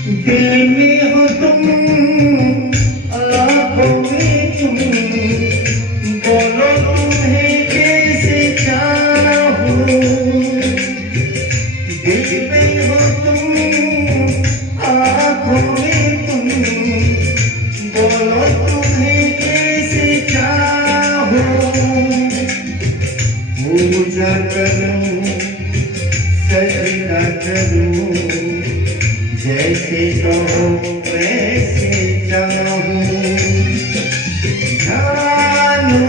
दिल में हो तुम, आँखों में तुम, बोलो तुम्हें कैसे चाहूं। दिल में हो तुम, आँखों में तुम, बोलो तुम्हें कैसे चाहूं। पूजा करूं, सजदा करूं, जैसे कहो वैसे चाहूं। जानू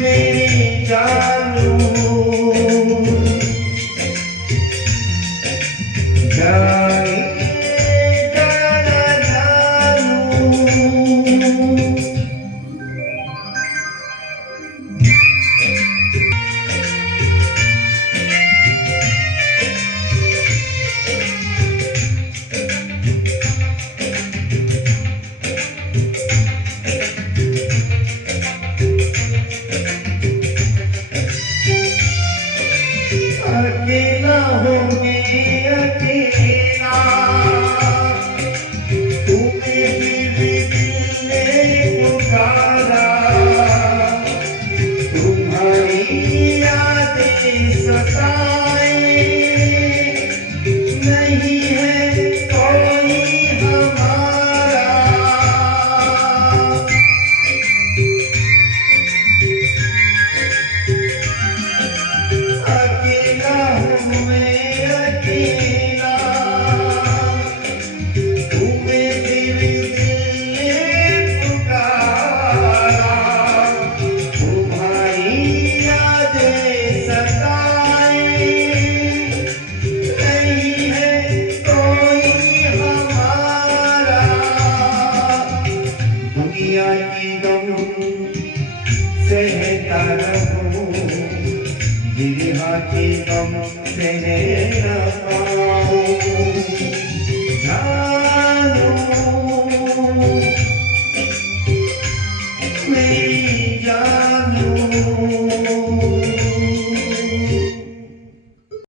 मेरी जानू, जाने जाना जानू। अकेला होंगे अकेला, तुम्हें भी दिल ने पुकारा। तुम्हारी यादें सताए, नहीं है कोई हमारा। अकेला हूँ मैं अकेला, तुम्हें फिर दिल ने पुकारा। तुम्हारी यादें सताए, नहीं है कोई हमारा। दुनिया की गम सहता रहूं, दिल के गम सह न पाऊं।